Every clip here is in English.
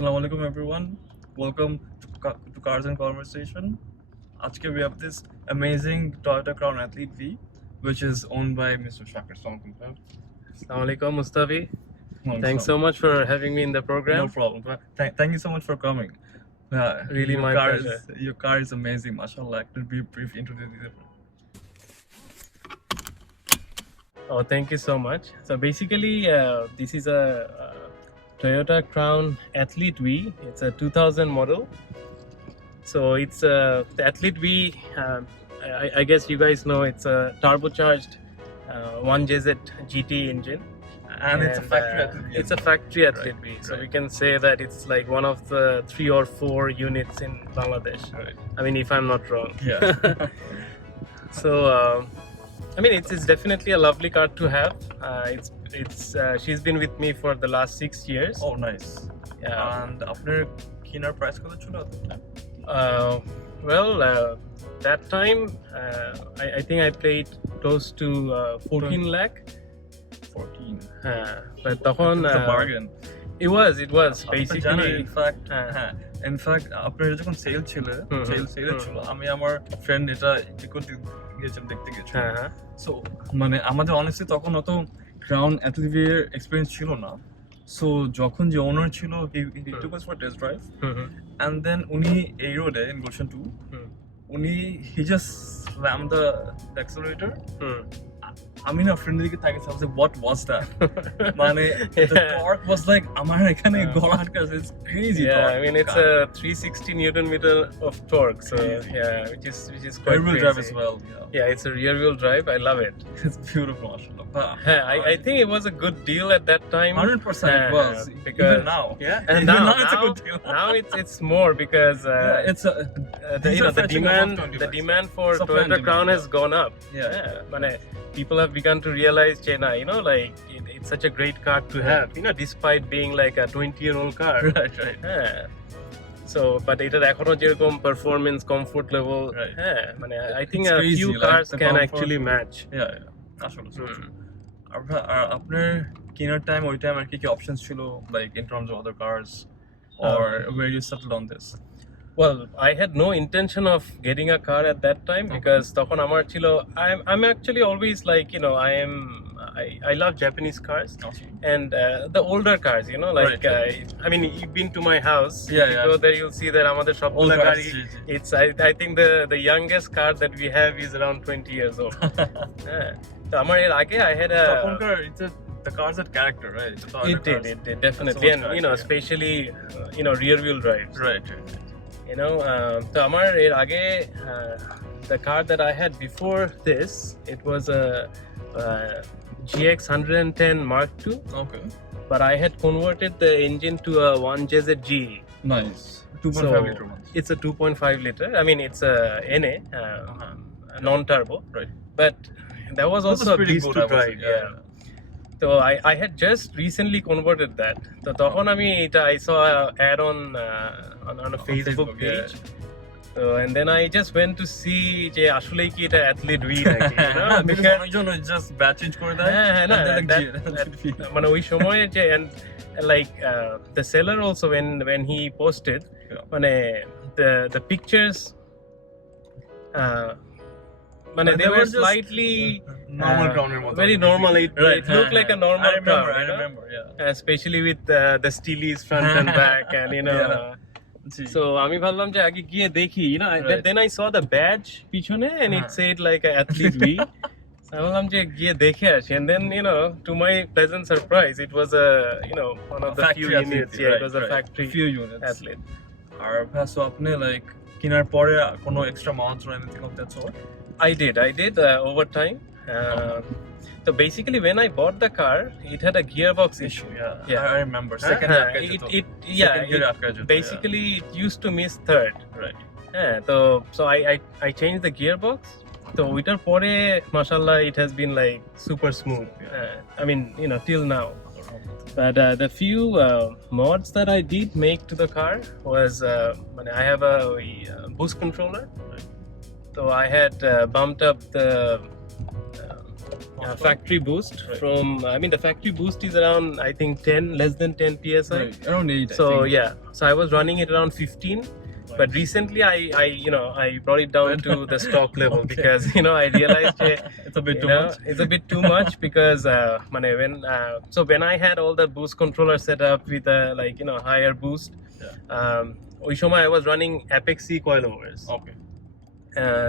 Salam everyone. Welcome to Cars and Conversation. Today we have this amazing Toyota Crown Athlete V, which is owned by Mr. Shakir. Assalamualaikum, Mustafi. Thanks so much for having me in the program. No problem. Thank you so much for coming. Really, my pleasure. Your car is amazing, mashallah. Could be brief introduction. Oh, thank you so much. So basically, this is a Toyota Crown Athlete V. It's a 2000 model. So it's the Athlete V. I guess you guys know it's a turbocharged 1JZ GT engine. And it's a factory Athlete V. It's a factory Athlete V. So we can say that it's like one of the 3 or 4 units in Bangladesh. Right. I mean, if I'm not wrong. Yeah. So, I mean, it's definitely a lovely car to have. She's been with me for the last 6 years. Oh, nice. Yeah. And after keener price kota chilo at that time? That time, I think I paid close to 14 lakh. 14. But তখন It's a bargain. It was basically. In fact, আপনার যখন sell ছিল, আমি আমার friend এটা করতে গিয়েছিলাম দেখতে গেছিলাম। সো মানে আমাদের অনেস্টলি তখন অত ক্রাউন অ্যাথলিট ভি এর এক্সপেরিয়েন্স ছিল না। সো যখন যে ওনার ছিল he took us for test drive and then উনি এই রোডে ইন গুলশান 2 উনি he just slam the accelerator. আমি না ফ্রেন্ডের দিকে তাকিয়ে ভাবছি what was that মানে the torque was like আমার এখানে গলা আটকাছে it's crazy yeah torque. I mean it's a 360 newton meter of torque, so yeah, which is quite rear wheel crazy. drive as well. Yeah, it's a rear wheel drive. I love it. It's beautiful, mashallah. I think it was a good deal at that time. 100% it was, because even now. And even now it's a good deal. Now it's more because it's a the demand for Toyota Crown has gone up. Yeah. People have begun to realize, Chena, like it's such a great car to have, despite being like a 20-year-old car. Right. So, but এটার এখনো যেরকম performance, comfort level, I think It's a crazy, few like cars the can comfort. actually match. Yeah. আসলে আর আপনার কেনার time ওই time আর কি options ছিল like in terms of other cars or where you settled on this? Well, I had no intention of getting a car at that time because তখন আমার ছিল I'm actually always like, I love Japanese cars. Awesome. And the older cars, like I mean, you've been to my house. Yeah. You go there, you'll see that আমাদের সবগুলো গাড়ি, it's I think the youngest car that we have is around 20 years old. তো আমার এর আগে I had the cars had character, right? It did definitely, and especially rear wheel drives. Right. তো আমার এর আগে the car that I had before this, it was a GX 110 Mark II. Okay. But I had converted the engine to a 1JZ GE. Nice. 2.5 liter one. It's a 2.5 liter. I mean, it's a NA, non-turbo. Right. But that was also a pretty beast good, to drive. Yeah. So I had just recently converted that. So তখন I saw an ad on a Facebook page. So and then I just went to see যে আসলে কি এটা Athlete V নাকি, because অনেকজন just batch change করে দেয়। মানে ওই সময়ে যে and like the seller also when he posted মানে the pictures they were slightly normal crown এর মতো, very normal. It looked like a normal crown. I remember, especially with the steelies front and back and so আমি ভাবলাম যে আগে গিয়ে দেখি, then I saw the badge পিছনে and it said like a Athlete V. So I ভাবলাম যে গিয়ে দেখে আসি, and then to my pleasant surprise it was a one of the few units. It was a factory few units Athlete. R so আপনি like কেনার পরে কোনো extra months or anything of that sort? I did over time. So basically when I bought the car, it had a gearbox issue. I remember. Second basically it used to miss third. Right. So I changed the gearbox. So ওইটার পরে mashallah it has been like super smooth. I mean, till now. But the few mods that I did make to the car was I have a boost controller. So I had bumped up the factory boost from. I mean, the factory boost is around, I think, 10, less than 10 psi. Right. Around 8. So I think. yeah, so I was running it around 15. But recently I brought it down to the stock level because I realized it's a bit too much. It's a bit too much because when I had all the boost controller set up with a higher boost, ওই সময় I was running Apex C coilovers. Okay.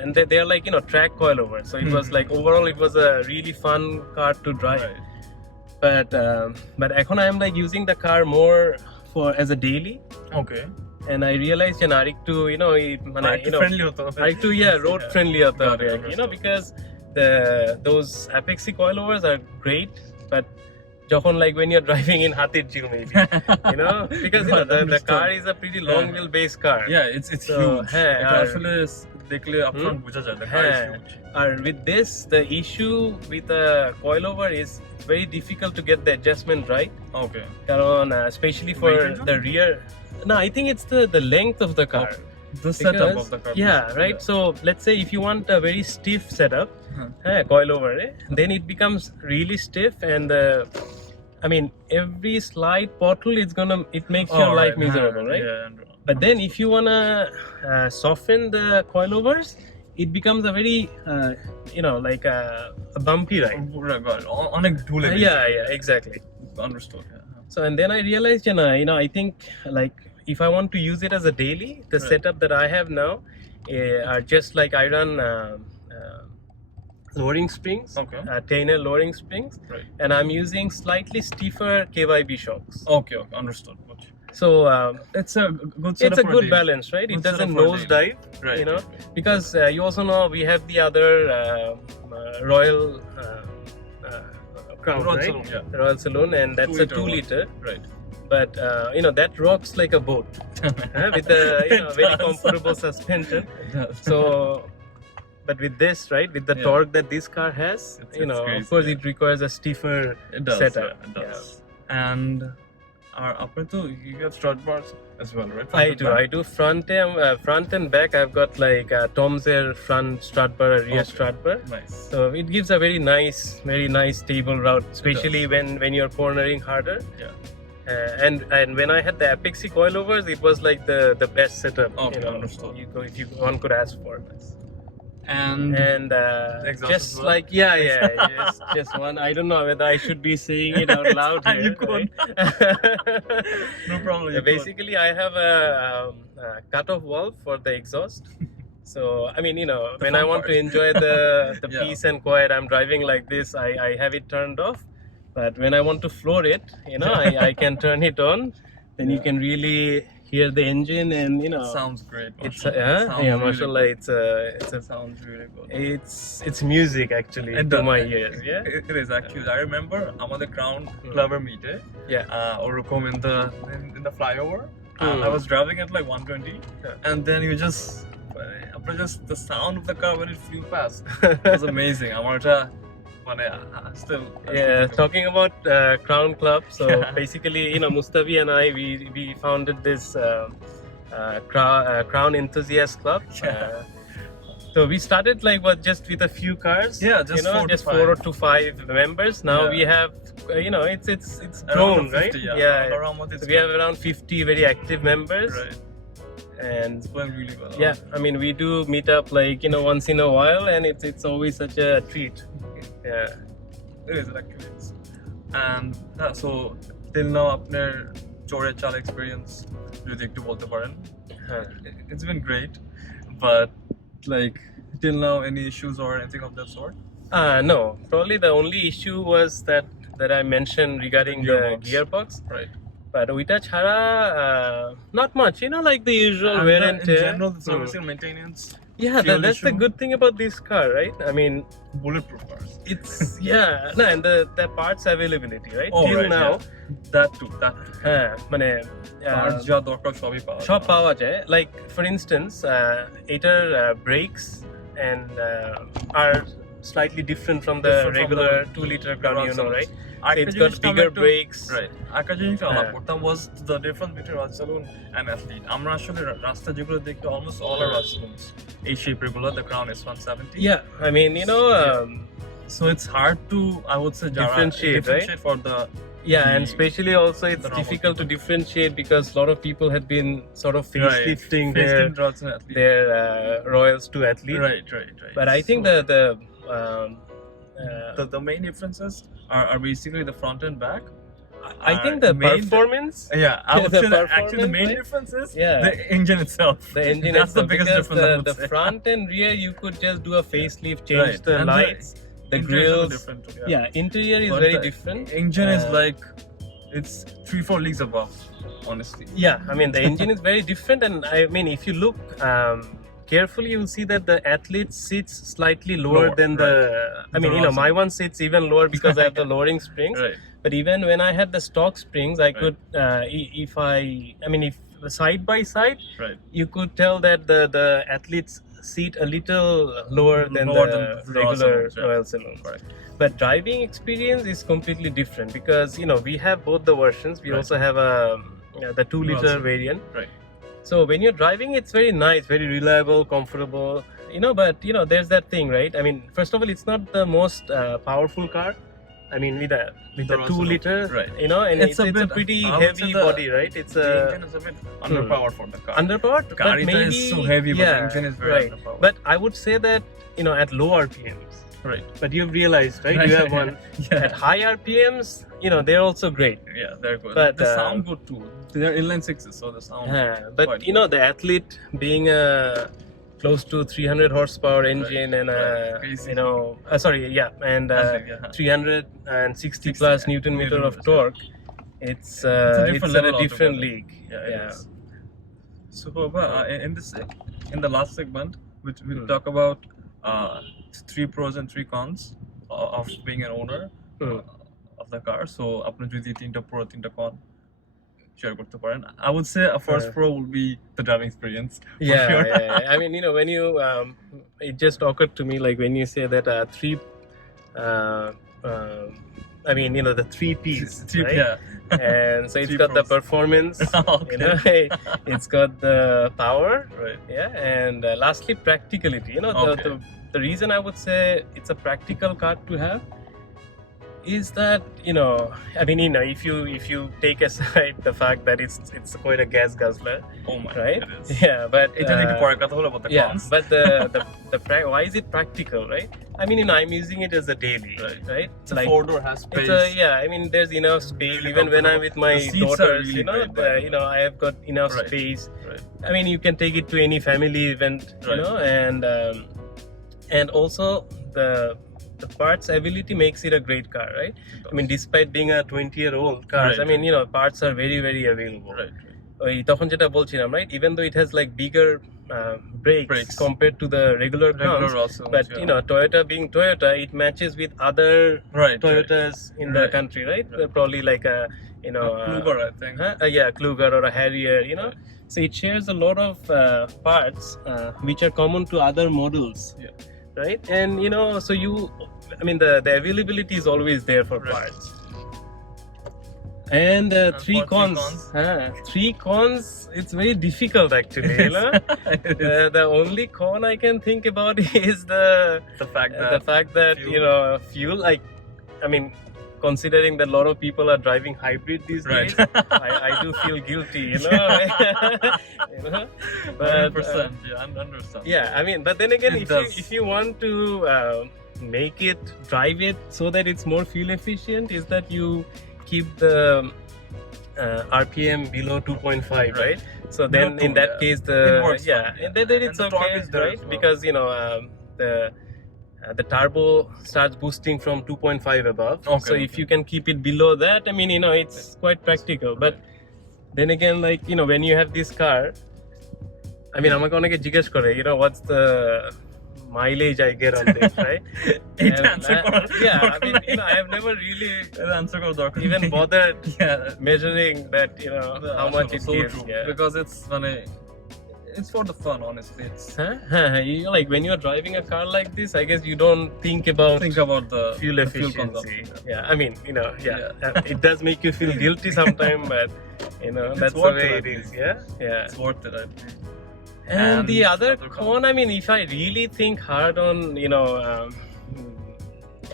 And they are like track coilovers, so it was like overall it was a really fun car to drive. Right. But এখন I am like using the car more for as a daily. Okay. And I realized আরেকটু friendly হতে হবে। আরেকটু road friendly হতে হবে because those Apex C coilovers are great, but যখন like when you're driving in হাতির ঝিল maybe because the car is a pretty long wheelbase car. Yeah, it's so, huge. এটা আসলে দেখলে upfront বোঝা যায় the car is huge. And with this, the issue with a coilover is it's very difficult to get the adjustment right. Okay. কারণ especially for the rear. No, I think it's the length of the car. The setup of the car. Yeah, right. So let's say if you want a very stiff setup, coilover, then it becomes really stiff, and I mean every slight pothole it makes your life miserable, right? Yeah. But then if you wanna soften the coilovers, it becomes a very like a bumpy ride. অনেক ঢুলে Yeah, exactly. Understood. So and then I realized, I think like if I want to use it as a daily, the setup that I have now are just like I run lowering springs, 10 lowering springs, right. And I'm using slightly stiffer KYB shocks. Okay, understood. So it's a good setup. It's a good balance, right? It doesn't nosedive, right, because you also know we have the other Royal Crown, right? Saloon, yeah. Royal Saloon, and that's a 2 liter. Right. But that rocks like a boat with a very comfortable suspension. So, but with this, right, with the torque that this car has, of course, it requires a stiffer setup. Yeah, it does. And you have strut bars as well, right? I do front and back. I've got like Tom's Air front strut bar, rear strut bar. Nice. So it gives a very nice stable route, especially when you're cornering harder. Yeah. And when I had the Apex C coilovers, it was like the best setup. Okay, understood. One could ask for. And just like just one. I don't know whether I should be saying it out loud here. You could. No problem. Basically, I have a cut-off valve for the exhaust. So I mean, when I want to enjoy the peace and quiet, I'm driving like this. I have it turned off. But when I want to floor it, I can turn it on. Then you can really hear the engine, and sounds great. It's mashallah. It sounds really good. It's music actually to my ears. Yeah, it is actually. I remember আমাদের Crown Clubber meet ওরকম in the flyover. I was driving at like 120, and then you just the sound of the car when it flew past was amazing. Still talking about Crown Club, so basically Mustafi and I we founded this Crown Enthusiast Club. So we started just with a few cars, just 4 to 5 members. Now we have it's grown, right? So we have around 50 very active members, right. And it's going really well. I mean we do meet up once in a while, and it's always such a treat. Yeah, it is actually. And so till now আপনার চোরের চাল experience যদি একটু বলতে পারেন? It's been great, but like till now any issues or anything of that sort? No, probably the only issue was that I mentioned regarding the gearbox. Right. But ওইটা ছাড়া not much, like the usual wear and tear. In general, service and maintenance. Yeah, that's the good thing about this car, right? I mean, bulletproof cars. It's and the parts availability, right? Till right, now, that too. মানে parts যা দরকার সব পাওয়া যায়. Like for instance, এটার brakes and are slightly different from the regular 2-liter Crown, right? It's got bigger brakes. Right. একটা জিনিস আলাপ করতাম was the difference between Royal Saloon and Athele. আমরা আসলে রাস্তা যেগুলো দেখি almost all our Royal Saloons এই shape গুলো, the Crown S170. Yeah, I mean So it's hard to, I would say, Differentiate, right? for the and especially also it's difficult to differentiate because a lot of people had been sort of facelifting their Royals to Athlete. Right. But I think the main differences are basically the front and back. I think the performance. I would say that actually the main difference is the engine itself. The engine that's the biggest difference. The front and rear, you could just do a facelift, change the lights, the grills. Interior is very different. Engine is like it's 3-4 leagues above, honestly. I mean the engine is very different, and I mean if you look carefully, you'll see that the Athlete sits slightly lower than the. I mean, my one sits even lower because I have the lowering springs. But even when I had the stock springs, I could, if side by side, you could tell that the Athletes seat a little lower than the regular Royal Saloon. But driving experience is completely different because we have both the versions. We also have the 2-liter variant. So when you're driving, it's very nice, very reliable, comfortable. But there's that thing, right? I mean, first of all, it's not the most powerful car. I mean, with the 2-liter, and it's a pretty heavy body, right? The engine is a bit underpowered for the car. Underpowered, the car is so heavy, but the engine is very underpowered. But I would say that at low RPMs, but you've realized, right? You have one at high RPMs. They're also great. They're good. But they sound good too. They're inline 6s, so they sound. But the Athlete being a close to 300 horsepower engine and 360 plus Newton meter of torque, it's at a different league. So in the last segment, we'll talk about 3 pros and 3 cons of being an owner of the car. So আপনি যদি 3টা pro 3টা con share করতে পারেন. I would say a first pro will be the driving experience. Sure. I mean, when you it just occurred to me like when you say that the 3 P's, right? And so it's got the performance, it's got the power, and lastly practicality. The reason I would say it's a practical car to have is that if you take aside the fact that it's quite a gas guzzler, right? But but the why is it practical, right? I mean, I'm using it as a daily, right? It's like 4-door has space. I mean, there's enough space. Even when I'm with my daughters, really I have got enough space. I mean, you can take it to any family event, and also the parts ability makes it a great car, right? I mean, despite being a 20-year-old car, I mean, parts are very, very available. Right? Even though it has like bigger brakes compared to the regular cars, but Toyota being Toyota, it matches with other Toyotas in the country, right? Probably like a Kluger, I think. Kluger or a Harrier, So it shares a lot of parts which are common to other models. Right, and so the availability is always there for parts. And 3 cons. 3 cons. It's very difficult actually. The only con I can think about is the fact that fuel. Considering that a lot of people are driving hybrid these days, I do feel guilty, But 100%, I understand. I mean, but then again, if you want to make it, drive it so that it's more fuel efficient, is that you keep the RPM below 2.5, right? So then in that case, then it's okay, right? Because the turbo starts boosting from 2.5 above. So if you can keep it below that, I mean, it's quite practical. But then again, like, when you have this car, I mean, আমাকে অনেকে জিজ্ঞেস করে, what's the mileage I get on this, right? I mean, I have never really even bothered measuring that, how much it gives. Because it's for the fun, honestly. Like when you're driving a car like this, I guess you don't think about the fuel efficiency. I mean, it does make you feel guilty sometimes, but that's the way it is. It's worth it, I think. And the other con, I mean, if I really think hard on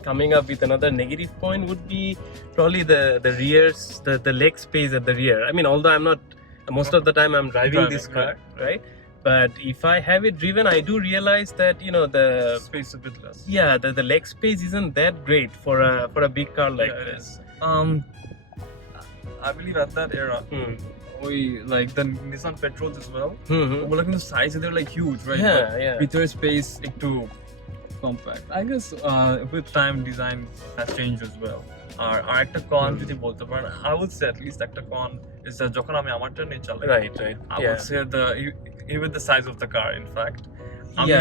coming up with another negative point would be probably the rears, the leg space at the rear. I mean, although I'm not, most of the time I'm driving this car, right? But if I have it driven, I do realize that, you know, the space a bit less. Yeah, the leg space isn't that great for a big car like this. I believe at that era, we like the Nissan Petrols as well. But like the size, they're like huge, right? Yeah. With your space, একটু compact. I guess with time, design has changed as well. আর একটা con যদি বলতে পারেন, I would say at least একটা con is that যখন আমি আমারটা নিয়ে চালাই, right. I would say even the size of the car, in fact. আমি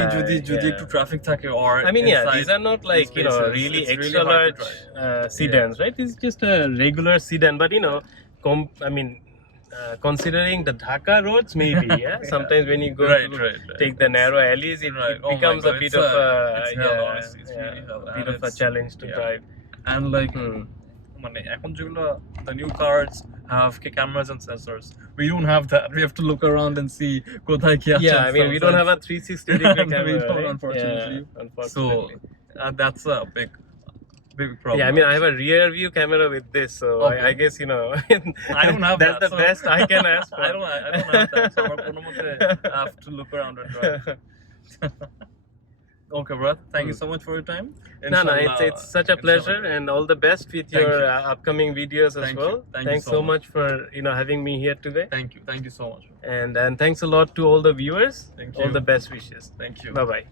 যদি একটু traffic থাকে or I mean, these are not like, you know, really extra large sedans, right? It's just a regular sedan, but you know, considering the Dhaka roads, maybe, sometimes when you go take the narrow alleys, it becomes a bit of a challenge to drive. And like, এখন যেগুলো the new cars have cameras and sensors, we don't have that. We have to look around and see কোথায় কি আছে. I mean, we don't have a 360-degree camera. We don't, unfortunately. So that's a big problem. I mean, I have a rear view camera with this, so I guess, you know, I don't have that's the best I can ask for. I don't have that, so I have to look around and drive. Okay, bro. Thank you so much for your time. No, it's such a pleasure, and all the best with your upcoming videos as well. Thanks so much for, you know, having me here today. Thank you so much. And thanks a lot to all the viewers. Thank you. All the best wishes. Thank you. Bye bye.